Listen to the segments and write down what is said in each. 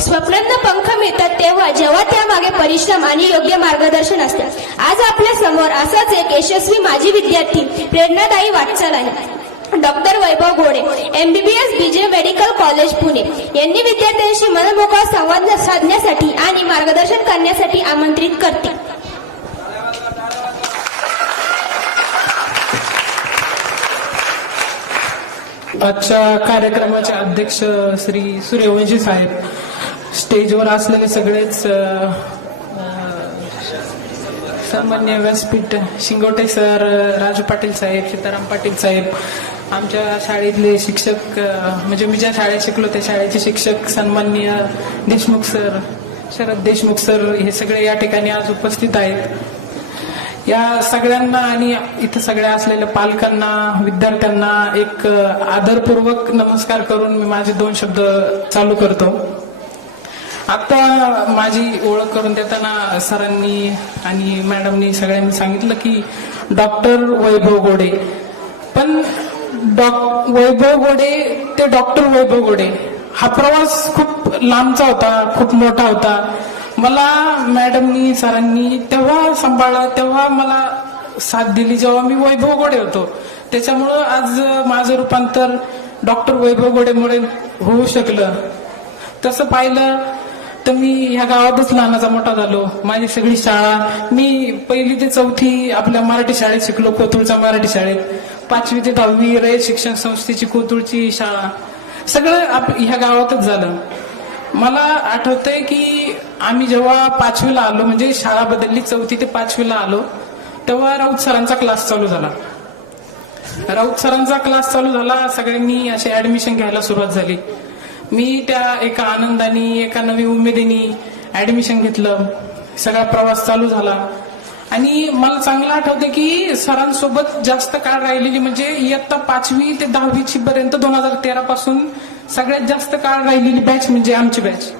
स्वप्नांना पंख मिळतात तेव्हा जेव्हा त्यामागे परिश्रम आणि योग्य मार्गदर्शन असते. आज आपल्या समोर असाच एक यशस्वी माजी विद्यार्थी प्रेरणादायी वाटचाल आहे. डॉक्टर वैभव घोडे, MBBS BJ medical college Pune यांनी विद्यार्थ्यांशी मनमोकळा संवाद साधण्यासाठी आणि मार्गदर्शन करण्यासाठी आमंत्रित करते. आजच्या कार्यक्रमाचे अध्यक्ष श्री सूर्यवंशी साहेब, स्टेजवर असलेले सगळेच सन्मान्य व्यासपीठ, शिंगोटे सर, राजू पाटील साहेब, सीताराम पाटील साहेब, आमच्या शाळेतले शिक्षक, म्हणजे मी ज्या शाळेत शिकलो त्या शाळेचे शिक्षक सन्मान्य देशमुख सर, शरद देशमुख सर, हे सगळे या ठिकाणी आज उपस्थित आहेत. या सगळ्यांना आणि इथं सगळ्या असलेल्या पालकांना, विद्यार्थ्यांना एक आदरपूर्वक नमस्कार करून मी माझे 2 शब्द चालू करतो. आता माझी ओळख करून देताना सरांनी आणि मॅडमनी सगळ्यांनी सांगितलं की डॉक्टर वैभव घोडे, पण वैभव घोडे ते डॉक्टर वैभव घोडे हा प्रवास खूप लांबचा होता, खूप मोठा होता. मला मॅडमनी सरांनी तेव्हा सांभाळलं, तेव्हा मला साथ दिली जेव्हा मी वैभव घोडे होतो. त्याच्यामुळं आज माझं रूपांतर डॉक्टर वैभव घोडेमुळे होऊ शकलं. तसं पाहिलं तर मी ह्या गावातच लहानाचा मोठा झालो. माझी सगळी शाळा, मी 1ली ते 4थी आपल्या मराठी शाळेत शिकलो, कोथरूडच्या मराठी शाळेत. 5वी ते 10वी रयत शिक्षण संस्थेची कोथरूडची शाळा, सगळं ह्या गावातच झालं. मला आठवतंय की आम्ही जेव्हा 5वीला आलो, म्हणजे शाळा बदलली, 4थी ते 5वीला आलो, तेव्हा राऊत सरांचा क्लास चालू झाला. राऊत सरांचा क्लास चालू झाला, सगळ्यांनी असे ऍडमिशन घ्यायला सुरुवात झाली. मी त्या एका आनंदाने, एका नवी उमेदीने ऍडमिशन घेतलं. सगळा प्रवास चालू झाला आणि मला चांगलं आठवतं की सरांसोबत जास्त काळ राहिलेली, म्हणजे इयत्ता 5वी ते 10वी पर्यंत 2013 पासून सगळ्यात जास्त काळ राहिलेली बॅच म्हणजे आमची बॅच.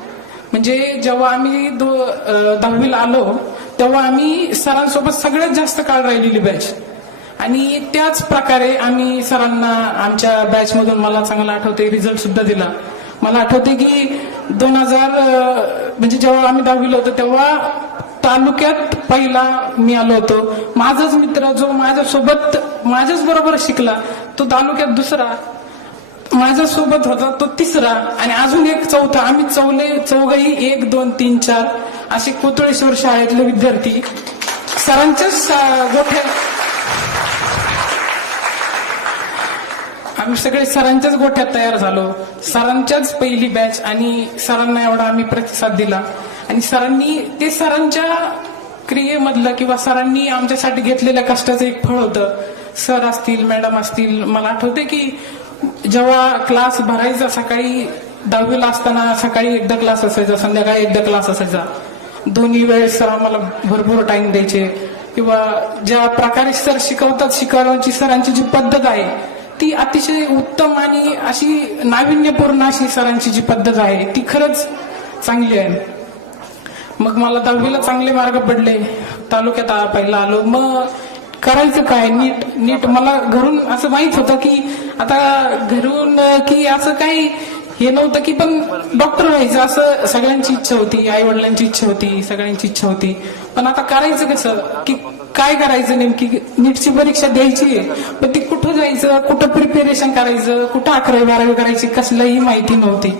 म्हणजे जेव्हा आम्ही 10वीला आलो तेव्हा आम्ही सरांसोबत सगळ्यात जास्त काळ राहिलेली बॅच. आणि त्याच प्रकारे आम्ही सरांना आमच्या बॅच मधून, मला चांगलं आठवते, रिझल्ट सुद्धा दिला. मला आठवते की 2000 म्हणजे जेव्हा आम्ही 10वीला होतो तेव्हा तालुक्यात पहिला मी आलो होतो. माझाच मित्र जो माझ्यासोबत माझ्याच बरोबर शिकला तो तालुक्यात दुसरा, माझ्यासोबत होता तो तिसरा आणि अजून एक चौथा. आम्ही चौघही 1, 2, 3, 4 असे कोतळेश्वर शाळेतले विद्यार्थी सरांच्याच गोठ्यात, आम्ही सगळे सरांच्याच गोठ्यात तयार झालो. सरांच्याच पहिली बॅच आणि सरांना एवढा आम्ही प्रतिसाद दिला. आणि सरांनी ते सरांच्या क्रियेमधलं किंवा सरांनी आमच्यासाठी घेतलेल्या कष्टाचं एक फळ होतं. सर असतील, मॅडम असतील, मला आठवते की जेव्हा क्लास भरायचा, सकाळी 10वीला असताना सकाळी एकदा क्लास असायचा, संध्याकाळी एकदा क्लास असायचा. दोन्ही वेळेस सर आम्हाला भरपूर टाइम द्यायचे. किंवा ज्या प्रकारे सर शिकवतात, शिकवण्याची सरांची जी पद्धत आहे ती अतिशय उत्तम आणि अशी नाविन्यपूर्ण अशी सरांची जी पद्धत आहे ती खरंच चांगली आहे. मग मला 10वीला चांगले मार्क पडले, तालुक्यात पहिला आलो. मग करायचं काय, नीट मला घरून असं माहित होतं की आता घरून की असं काही हे नव्हतं की पण डॉक्टर व्हायचं असं सगळ्यांची इच्छा होती, आई वडिलांची इच्छा होती, सगळ्यांची इच्छा होती. पण आता करायचं कसं, की काय करायचं, नेमकी नीटची परीक्षा द्यायची, पण ती कुठं जायचं, कुठं प्रिपेरेशन करायचं, कुठं 11वी 12वी करायची, कसलाही माहिती नव्हती.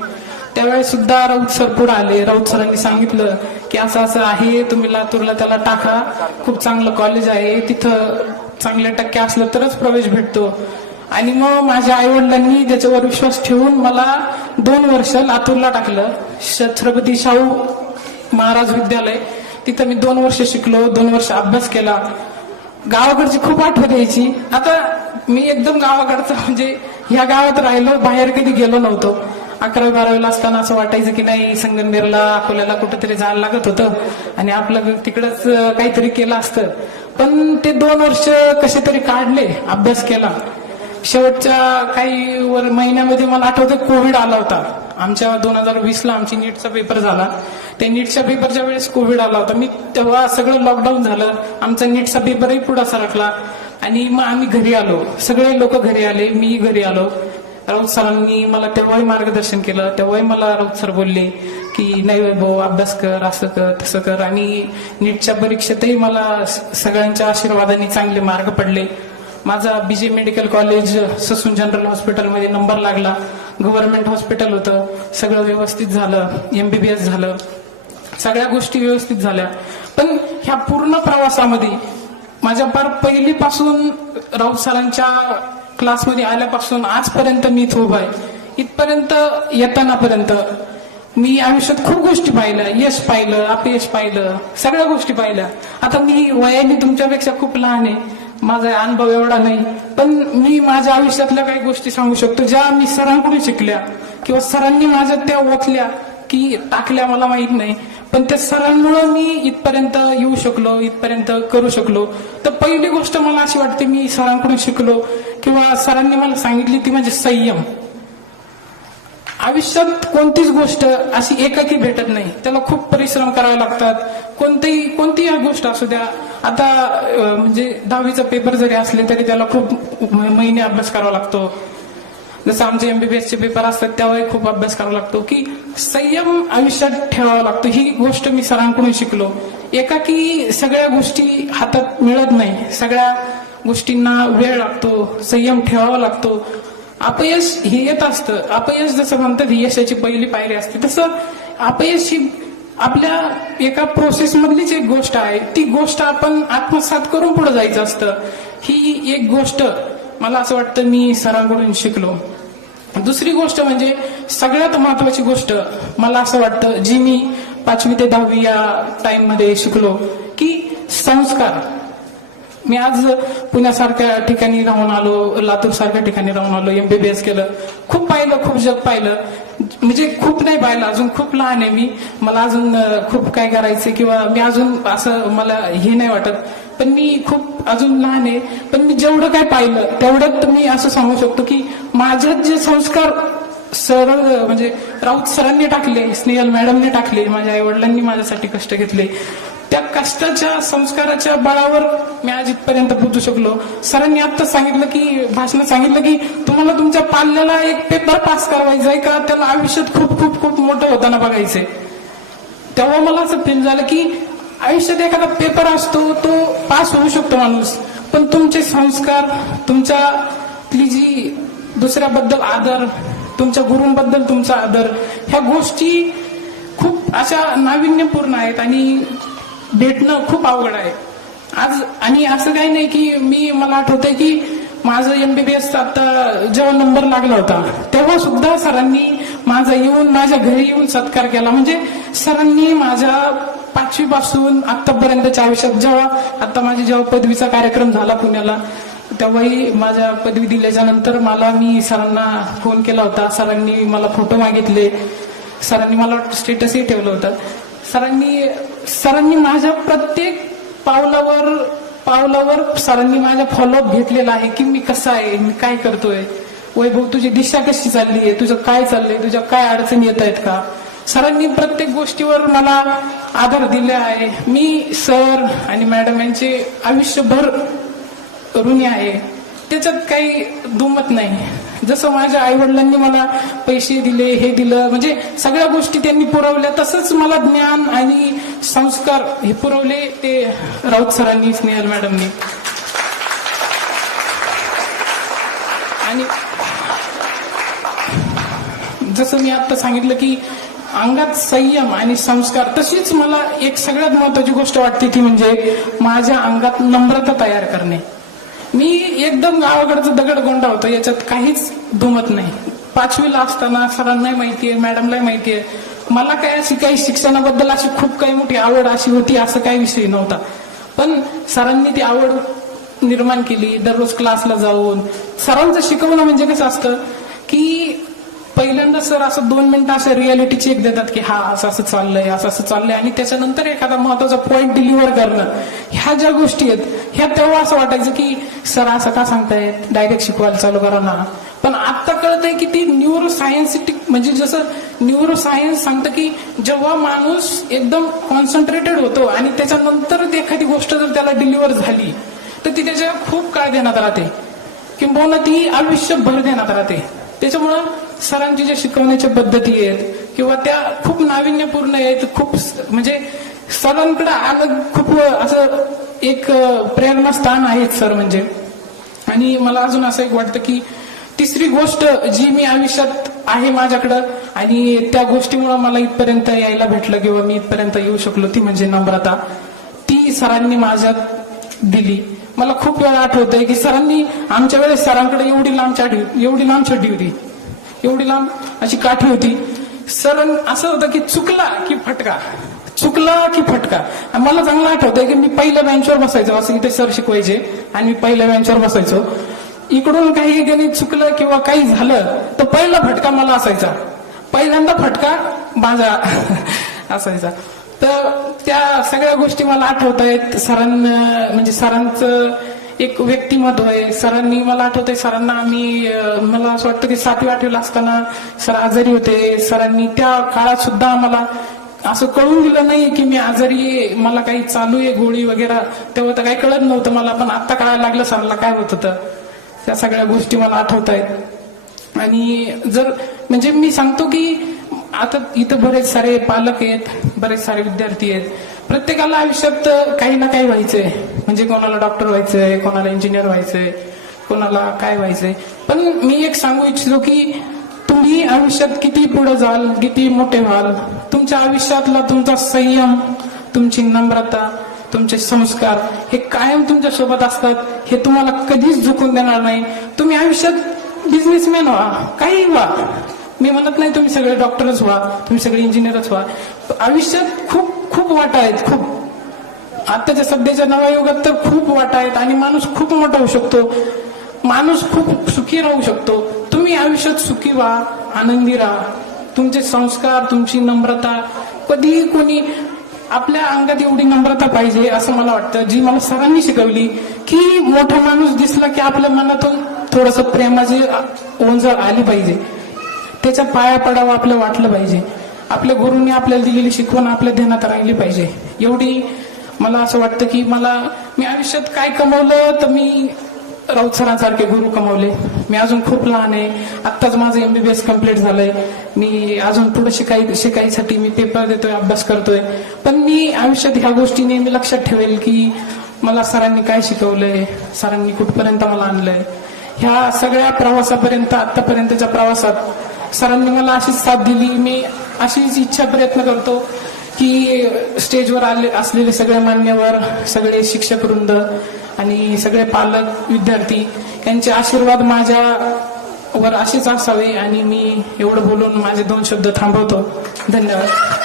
त्यावेळेस सुद्धा राऊत सर पुढे आले. राऊत सरांनी सांगितलं की असं असं आहे, तुम्ही लातूरला त्याला टाका, खूप चांगलं कॉलेज आहे, तिथं चांगले टक्के असलं तरच प्रवेश भेटतो. आणि मग माझ्या आई वडिलांनी त्याच्यावर विश्वास ठेवून मला 2 वर्ष लातूरला टाकलं. छत्रपती शाहू महाराज विद्यालय, तिथं मी 2 वर्ष शिकलो, 2 वर्ष अभ्यास केला. गावाकडची खूप आठवण यायची. आता मी एकदम गावाकडचं, म्हणजे ह्या गावात राहिलो, बाहेर कधी गेलो नव्हतो. 11वी 12वीला असताना असं वाटायचं की नाही, संगमनेरला, अकोल्याला कुठेतरी जायला लागत होतं आणि आपलं तिकडच काहीतरी केलं असतं. पण ते 2 वर्ष कसे तरी काढले, अभ्यास केला. शेवटच्या काही महिन्यामध्ये मला आठवतं कोविड आला होता. आमच्या 2020ला आमची नीटचा पेपर झाला. त्या नीटच्या पेपरच्या वेळेस कोविड आला होता. मी तेव्हा सगळं लॉकडाऊन झालं, आमचा नीटचा पेपरही पुढे सरकला आणि मग आम्ही घरी आलो. सगळे लोक घरी आले, मी घरी आलो. राऊत सरांनी मला तेव्हाही मार्गदर्शन केलं. तेव्हाही मला राऊत सर बोलले की नाही वैभव अभ्यास कर, असं कर तसं कर. आणि नीटच्या परीक्षेतही मला सगळ्यांच्या आशीर्वादाने चांगले मार्क पडले. माझा BJ medical college Sassoon general हॉस्पिटलमध्ये नंबर लागला. गव्हर्नमेंट हॉस्पिटल होतं, सगळं व्यवस्थित झालं. MBBS झालं, सगळ्या गोष्टी व्यवस्थित झाल्या. पण ह्या पूर्ण प्रवासामध्ये माझ्या फार पहिलीपासून राऊत सरांच्या क्लासमध्ये आल्यापासून आजपर्यंत मी इथं उभा आहे. इथपर्यंत येतानापर्यंत मी आयुष्यात खूप गोष्टी पाहिल्या, यश पाहिलं, अपयश पाहिलं, सगळ्या गोष्टी पाहिल्या. आता मी वयाने तुमच्यापेक्षा खूप लहान आहे, माझा अनुभव एवढा नाही, पण मी माझ्या आयुष्यातल्या काही गोष्टी सांगू शकतो ज्या मी सरांकडून शिकल्या किंवा सरांनी माझ्या त्या ओतल्या की टाकल्या मला माहित नाही, पण त्या सरांमुळे मी इथपर्यंत येऊ शकलो, इथपर्यंत करू शकलो. तर पहिली गोष्ट मला अशी वाटते मी सरांकडून शिकलो किंवा सरांनी मला सांगितली ती म्हणजे संयम. आयुष्यात कोणतीच गोष्ट अशी एकाकी भेटत नाही, त्याला खूप परिश्रम करावे लागतात. कोणतीही गोष्ट असू द्या. आता म्हणजे 10वीचा पेपर जरी असले तरी त्याला खूप महिने अभ्यास करावा लागतो. जसं आमचे MBBSचे पेपर असतात तेव्हाही खूप अभ्यास करावा लागतो. की संयम आयुष्यात ठेवावा लागतो, ही गोष्ट मी सरांकडून शिकलो. एकाकी सगळ्या गोष्टी हातात मिळत नाही, सगळ्या गोष्टींना वेळ लागतो, संयम ठेवावा लागतो. अपयश हे येत असतं. अपयश जसं म्हणतात ही यशाची पहिली पायरी असते, तसं अपयश ही आपल्या एका प्रोसेस मधलीच एक गोष्ट आहे. ती गोष्ट आपण आत्मसात करून पुढे जायचं असतं. ही एक गोष्ट मला असं वाटतं मी सरांकडून शिकलो. दुसरी गोष्ट म्हणजे सगळ्यात महत्वाची गोष्ट मला असं वाटतं जी मी 5वी ते 10वी या टाइम मध्ये शिकलो की संस्कार. मी आज पुण्यासारख्या ठिकाणी राहून आलो, लातूर सारख्या ठिकाणी राहून आलो, MBBS केलं, खूप पाहिलं, खूप जग पाहिलं. म्हणजे खूप नाही पाहिलं, अजून खूप लहान आहे मी, मला अजून खूप काय करायचं किंवा मी अजून असं मला हे नाही वाटत, पण मी खूप अजून लहान आहे. पण मी जेवढं काय पाहिलं तेवढ्यात मी असं सांगू शकतो की माझ्यात जे संस्कार सर म्हणजे राऊत सरांनी टाकले, स्नेहल मॅडमने टाकले, माझ्या आई वडिलांनी माझ्यासाठी कष्ट घेतले, त्या कष्टाच्या संस्काराच्या बळावर मी आज इथपर्यंत पोहोचू शकलो. सरांनी आता सांगितलं की भाषणात सांगितलं की तुम्हाला तुमच्या पाल्याला एक पेपर पास करायचा आहे का, त्याला आयुष्यात खूप खूप खूप मोठं होताना बघायचंय. तेव्हा मला असं फील झालं की आयुष्यात एखादा पेपर असतो, तो पास होऊ शकतो माणूस, पण तुमचे संस्कार, तुमच्यातली जी दुसऱ्याबद्दल आदर, तुमच्या गुरूंबद्दल तुमचा आदर, ह्या गोष्टी खूप अशा नाविन्यपूर्ण आहेत आणि भेटणं खूप अवघड आहे आज. आणि असं काही नाही की मला आठवतंय की माझं MBBS आता जेव्हा नंबर लागला होता तेव्हा सुद्धा सरांनी माझा येऊन माझ्या घरी येऊन सत्कार केला. म्हणजे सरांनी माझ्या 5वी पासून आतापर्यंतच्या आयुष्यात आता माझी जेव्हा पदवीचा कार्यक्रम झाला पुण्याला, तेव्हाही माझ्या पदवी दिल्याच्या नंतर मी सरांना फोन केला होता. सरांनी मला फोटो मागितले, सरांनी मला स्टेटसही ठेवलं होतं. सरांनी माझ्या प्रत्येक पावलावर सरांनी माझ्या फॉलोअप घेतलेला आहे की मी कसा आहे, मी काय करतोय, वैभव तुझी दिशा कशी चालली आहे, तुझं काय चाललंय, तुझ्या काय अडचणी येत आहेत का. सरांनी प्रत्येक गोष्टीवर मला आधार दिले आहे. मी सर आणि मॅडम यांचे आयुष्यभर ऋणी आहे, त्याच्यात काही दुमत नाही. जसं माझ्या आई वडिलांनी मला पैसे दिले, हे दिलं, म्हणजे सगळ्या गोष्टी त्यांनी पुरवल्या, तसंच मला ज्ञान आणि संस्कार हे पुरवले ते राऊत सरांनी, स्नेहल मॅडमनी. आणि जसं मी आता सांगितलं की अंगात संयम आणि संस्कार, तशीच मला एक सगळ्यात महत्वाची गोष्ट वाटते ती म्हणजे माझ्या अंगात नम्रता तयार करणे. मी एकदम गावाकडचं दगडगोंडा होतो, याच्यात काहीच दुमत नाही. 5वीला असताना सरांनाही माहितीये, मॅडमलाही माहितीये, मला काय अशी काही शिक्षणाबद्दल अशी खूप काही मोठी आवड अशी होती असं काही विषय नव्हता. पण सरांनी ती आवड निर्माण केली. दररोज क्लासला जाऊन सरांचं शिकवणं म्हणजे कसं असतं की पहिल्यांदा सर असं 2 मिनिटं असं रियालिटी चेक देतात की हा असं असं चाललंय, असं असं चाललंय, आणि त्याच्यानंतर एखादा महत्वाचा पॉईंट डिलिव्हर करणं, ह्या ज्या गोष्टी आहेत ह्या तेव्हा असं वाटायचं की सर असं का सांगतायत, डायरेक्ट शिकवायला चालू करा ना. पण आता कळतंय की ती न्यूरोसायन्सिटिक, म्हणजे जसं न्यूरोसायन्स सांगतं की जेव्हा माणूस एकदम कॉन्सन्ट्रेटेड होतो आणि त्याच्यानंतर एखादी गोष्ट जर त्याला डिलिव्हर झाली तर ती त्याच्या खूप काळ देण्यात राहते, किंबहुना ती आयुष्यभर देण्यात राहते. त्याच्यामुळं सरांची ज्या शिकवण्याच्या पद्धती आहेत किंवा त्या खूप नाविन्यपूर्ण आहेत, खूप म्हणजे सरांकडे आलं खूप असं एक प्रेरणास्थान आहेत सर म्हणजे. आणि मला अजून असं एक वाटतं की तिसरी गोष्ट जी मी आयुष्यात आहे माझ्याकडं आणि त्या गोष्टीमुळे मला इथपर्यंत यायला भेटलं किंवा मी इथपर्यंत येऊ शकलो ती म्हणजे नम्रता. ती सरांनी माझ्यात दिली. मला खूप वेळा आठवतंय की सरांनी आमच्या वेळेस सरांकडे एवढी लांब छडी होती, एवढी लांब अशी काठी होती. सर असं होतं की चुकला की फटका. मला चांगलं आठवतंय की मी पहिल्या बेंचवर बसायचो, असं की ते सर शिकवायचे आणि मी पहिल्या बेंचवर बसायचो. इकडून काही गणित चुकलं किंवा काही झालं तर पहिला फटका मला असायचा, पहिल्यांदा फटका माझा असायचा. तर त्या सगळ्या गोष्टी मला आठवत आहेत. म्हणजे सरांचं एक व्यक्तिमत्व आहे. सरांनी मला आठवतंय सरांना मला असं वाटतं की 7वी-8वीला असताना सर आजारी होते. सरांनी त्या काळात सुद्धा आम्हाला असं कळून दिलं नाही की मी आजारी आहे, मला काही चालू आहे गोळी वगैरे. तेव्हा तर काही कळत नव्हतं मला, पण आता कळायला लागलं सरांना काय होत होतं. त्या सगळ्या गोष्टी मला आठवत आहेत. आणि म्हणजे मी सांगतो की आता इथं बरेच सारे पालक आहेत, बरेच सारे विद्यार्थी आहेत. प्रत्येकाला आयुष्यात काही ना काही व्हायचंय. म्हणजे कोणाला डॉक्टर व्हायचंय, कोणाला इंजिनियर व्हायचंय, कोणाला काय व्हायचंय. पण मी एक सांगू इच्छितो की तुम्ही आयुष्यात किती पुढे जाल, किती मोठे व्हाल, तुमच्या आयुष्यातला तुमचा संयम, तुमची नम्रता, तुमचे संस्कार हे कायम तुमच्या सोबत असतात. हे तुम्हाला कधीच झुकून देणार नाही. तुम्ही आयुष्यात बिझनेसमॅन व्हा, काही व्हा. मी म्हणत नाही तुम्ही सगळे डॉक्टरच व्हा, तुम्ही सगळे इंजिनियरच व्हा. आयुष्यात खूप खूप वाटा आहेत, खूप. आताच्या सध्याच्या नव्या युगात तर खूप वाटा आहेत आणि माणूस खूप मोठा होऊ शकतो, माणूस खूप सुखी राहू शकतो. तुम्ही आयुष्यात सुखी व्हा, आनंदी राहा. तुमचे संस्कार, तुमची नम्रता, कधी कोणी आपल्या अंगात एवढी नम्रता पाहिजे असं मला वाटतं, जी मला सरांनी शिकवली. की मोठा माणूस दिसला की आपल्या मनातून थोडस प्रेमाची ओंजळ आली पाहिजे, त्याच्या पाया पडावं आपलं वाटलं पाहिजे. आपल्या गुरूंनी आपल्याला दिलेली शिकवण आपल्या ध्यानात राहिली पाहिजे. एवढी मला असं वाटतं की मी आयुष्यात काय कमवलं तर मी राऊत सरांसारखे गुरु कमवले. मी अजून खूप लहान आहे, आत्ताच माझं MBBS कम्प्लीट झालंय. मी अजून पुढे शिकायसाठी मी पेपर देतोय, अभ्यास करतोय. पण मी आयुष्यात ह्या गोष्टी नेहमी लक्षात ठेवेल की मला सरांनी काय शिकवलंय, सरांनी कुठपर्यंत मला आणलंय. ह्या सगळ्या प्रवासापर्यंत, आतापर्यंतच्या प्रवासात सरांनी मला अशीच साथ दिली. मी अशीच इच्छा प्रयत्न करतो की स्टेजवर असलेले सगळे मान्यवर, सगळे शिक्षक वृंद आणि सगळे पालक, विद्यार्थी यांचे आशीर्वाद माझ्यावर असेच असावे. आणि मी एवढं बोलून माझे 2 शब्द थांबवतो. धन्यवाद.